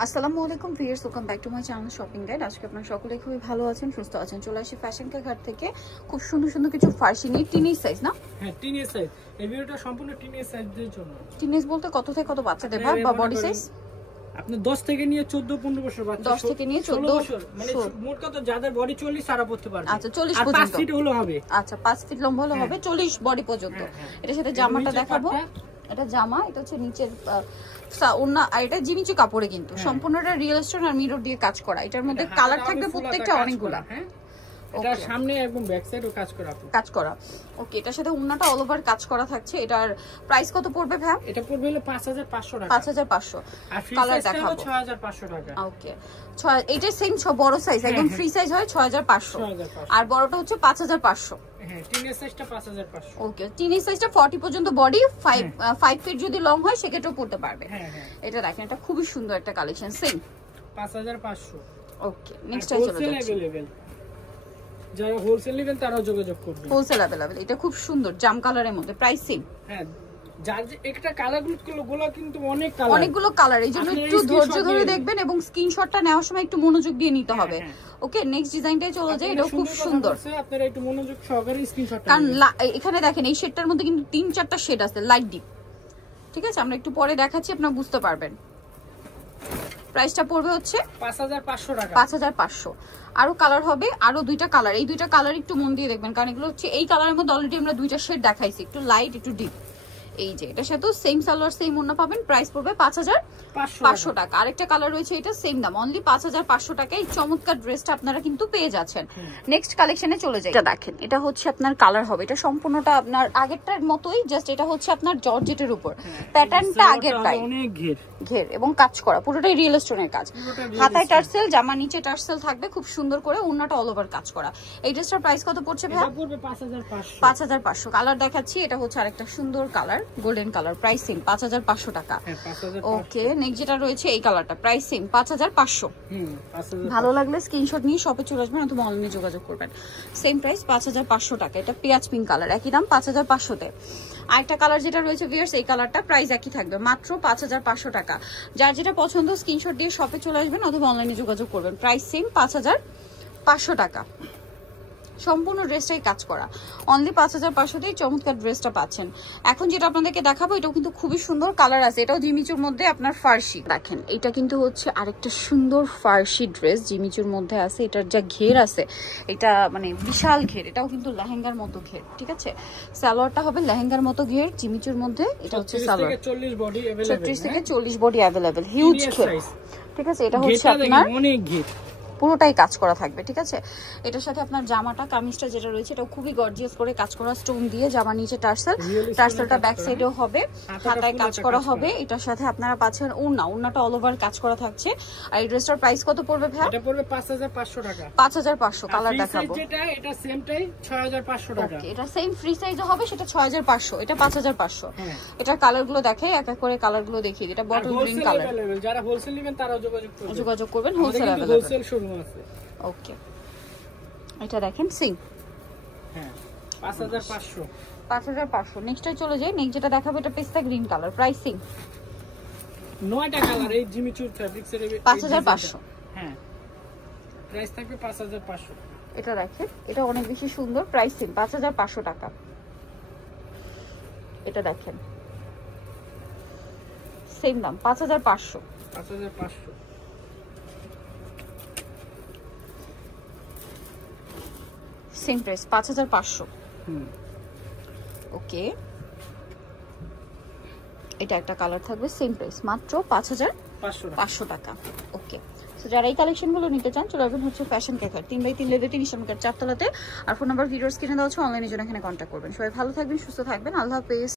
আসসালামু আলাইকুম viewers, welcome back to my channel shopping guide. আজকে আপনারা সকলেই খুবই ভালো আছেন, সুস্থ আছেন। চলে আসি ফ্যাশন কে ঘাট থেকে খুব সুন্দর সুন্দর কিছু ফার্সি নিয়ে টিনেজ সাইজ না? হ্যাঁ, টিনেজ সাইজ। এই ভিডিওটা সম্পূর্ণ টিনেজ সাইজদের জন্য। টিনেজ বলতে কত থেকে কত বাচ্চাদের ভাব বা বডি সাইজ? আপনি 10 থেকে নিয়ে 14-15 বছর বাচ্চা, 10 থেকে নিয়ে 14 বছর, মানে মোট কথা যাদের বডি 40 সারা পড়তে পারবে। আচ্ছা 40 আর পর্যন্ত 5 ফিট হলো হবে। আচ্ছা 5 ফিট লম্বা হলে হবে, 40 বডি পর্যন্ত। এটার সাথে জামাটা দেখাবো। এটা জামা, এটা হচ্ছে নিচের ওন্না, আর এটা জিমিচু কাপড়ে কিন্তু সম্পূর্ণটা রিয়েল স্টোন আর মিরর দিয়ে কাজ করা। এটার মধ্যে কালার থাকবে প্রত্যেকটা অনেকগুলা। এটা সামনে এবং ব্যাক সাইডও কাজ করা। ওকে, এটার সাথে ওন্নাটা অল ওভার কাজ করা থাকছে। এটার প্রাইস কত পড়বে ভাই? এটা পড়বে হলো 5500 টাকা। 5500। আর ফ্রি কালার সাইজ দেখাবো 6500 টাকা। ওকে, এটা সেম বড় সাইজ, একদম ফ্রি সাইজ হয় 6500, আর বড়টা হচ্ছে 5500। হ্যাঁ, টিনেজ সাইজটা 5500। ওকে, টিনেজ সাইজটা 40 পর্যন্ত বডি, 5 ফিট যদি লং হয় সেক্ষেত্রেও পড়তে পারবে। হ্যাঁ। এটা দেখেন, এটা খুবই সুন্দর একটা কালেকশন, সেম 5500। ওকে, নেক্সট চলে যাচ্ছে। যারা হোলসেল নেবেন তারাও যোগাযোগ করবেন। Wholesale available. এটা খুব সুন্দর জাম কালারের মধ্যে, প্রাইস সেম। হ্যাঁ, যার যে একটা কালারগুলো কিন্তু অনেকগুলো কালার, এই জন্য একটু ধৈর্য ধরে দেখবেন এবং স্ক্রিনশটটা নেওয়ার সময় একটু মনোযোগ দিয়ে নিতে হবে। ওকে, নেক্সট ডিজাইনটাই চলে যায়। এটা খুব সুন্দর, আপনারা একটু মনোযোগ সহকারে স্ক্রিনশটটা কারণ এখানে দেখেন এই শেডটার মধ্যে কিন্তু 3-4টা শেড আছে লাইট ডিপ। ঠিক আছে, আমরা একটু পরে দেখাচ্ছি, আপনারা বুঝতে পারবেন। প্রাইসটা পড়বে হচ্ছে 5500 টাকা। 5500। আরো কালার হবে, আরো দুইটা কালার। এই দুইটা কালার একটু মন দিয়ে দেখবেন, কারণ এগুলো হচ্ছে এই কালারের মধ্যে অলরেডি আমরা দুইটা শেড দেখাইছি, একটু লাইট একটু ডিপ। এই যে এটার সাথে সেম সালোয়ার সেম ওন্না পাবেন, প্রাইস পড়বে 5500 টাকা। আরেকটা কালার রয়েছে, এটা সেম দাম, অনলি 5500 টাকায় এই চমৎকার ড্রেসটা আপনারা কিন্তু পেয়ে যাচ্ছেন। নেক্সট কালেকশনে চলে যাই। এটা দেখেন, এটা হচ্ছে আপনার কালার হবে, এটা সম্পূর্ণটা আপনার আগেরটার মতোই, জাস্ট এটা হচ্ছে আপনার জর্জেটের উপর, প্যাটার্নটা আগেরটাই, অনেক ঘের এবং কাজ করা, পুরোটাই রিয়েল স্টোনের কাজ। হাতায় টার্সেল, জামা নিচে টার্সেল থাকবে, খুব সুন্দর করে ওন্নাটা অল ওভার কাজ করা। এই ড্রেসটার প্রাইস কত পড়ছে ভাই? এটা পড়বে 5500। 5500। কালার দেখাচ্ছি, এটা হচ্ছে আরেকটা সুন্দর colour, golden colour, price same 5500 টাকা। ওকে, নেক্সট যেটা রয়েছে এই কালারটা, প্রাইস সেম 5500। ভালো লাগলে স্ক্রিনশট নিয়ে শপে চলে আসবেন অথবা অনলাইনে যোগাযোগ করবেন। সেম প্রাইস 5500 টাকা। এটা পেঁয়াজ পিঙ্ক কালার, একই দাম 5500 তে। আরেকটা কালার যেটা রয়েছে ভিউয়ার্স, এই কালারটা প্রাইস একই থাকবে, মাত্র 5500 টাকা। যার যেটা পছন্দ স্ক্রিনশট দিয়ে শপে চলে আসবেন অথবা অনলাইনে যোগাযোগ করবেন। প্রাইস সেম 5500 টাকা। সম্পূর্ণ ড্রেসটাই কাজ করা, অনলি 5500 তেই চমৎকার ড্রেসটা পাচ্ছেন। এখন যেটা আপনাদেরকে দেখাবো, এটাও কিন্তু খুবই সুন্দর কালার আছে, এটাও জিমিচুর মধ্যে আপনার ফার্সি। দেখেন, এটা কিন্তু হচ্ছে আরেকটা সুন্দর ফার্সি ড্রেস, জিমিচুর মধ্যে আছে। এটার যা ঘের আছে, এটা মানে বিশাল ঘের, এটাও কিন্তু লেহেঙ্গার মতো ঘের। ঠিক আছে, সালোয়ারটা হবে লেহেঙ্গার মতো ঘের জিমিচুর মধ্যে। এটা হচ্ছে সালোয়ার, 36 থেকে 40 বডি অ্যাভেলেবেল, হিউজ ঘের। ঠিক আছে, এটা হচ্ছে আপনার অনেক ঘের, পুরোটাই কাজ করা থাকবে। ঠিক আছে, এটার সাথে আপনার জামাটা কামিজটা যেটা রয়েছে, এটা খুবই গর্জিয়াস করে কাজ করা, স্টোন দিয়ে জামা নিচে টার্সেলটা ব্যাক সাইডেও হবে, হাতায় কাজ করা হবে। এটার সাথে আপনারা পাচ্ছেন ওন্নাটা অল ওভার কাজ করা থাকছে। আর এই ড্রেসটার প্রাইস কত পড়বে ভাই? এটা পড়বে 5500 টাকা। 5500। কালার দেখাবো, এটা সেমটাই 6500 টাকা। এটা সেম ফ্রি সাইজও হবে, সেটা 6500, এটা 5500। এটার কালারগুলো দেখে এক এক করে কালারগুলো দেখি। এটা বটল গ্রিন কালার, যারা হোলসেল নেবেন তারাও যোগাযোগ করবেন। হোলসেল হোলসেল শোরুম আছে। ওকে, এটা দেখেন সিং, হ্যাঁ 5500। 5500। নেক্সটে চলে যাই, নেক্সট যেটা দেখাবো, এটা পেস্তা গ্রিন কালার, প্রাইসিং 9টা কালার, এই জিমিচুর ফ্যাব্রিক্সের 5500। হ্যাঁ, প্রাইস থাকবে 5500। এটা দেখেন, এটা অনেক বেশি সুন্দর, প্রাইসিং 5500 টাকা। এটা দেখেন সেম দাম 5500। 5500 সেম প্রাইস 5500। ওকে, এটা একটা কালার থাকবে, সেম প্রাইস মাত্র 5500 টাকা। ওকে, সো যারা এই কালেকশনগুলো নিতে চান চলে আসবেন হচ্ছে ফ্যাশন ক্যাফে 3x3 লেভেল 3 ইসলামকার 4 তলাতে। আর ফোন নাম্বার ভিডিওর স্ক্রিনে দেওয়া আছে, অনলাইনে জন্য এখানে কন্ট্যাক্ট করবেন। সবাই ভালো থাকবেন, সুস্থ থাকবেন, আল্লাহ হাফেজ।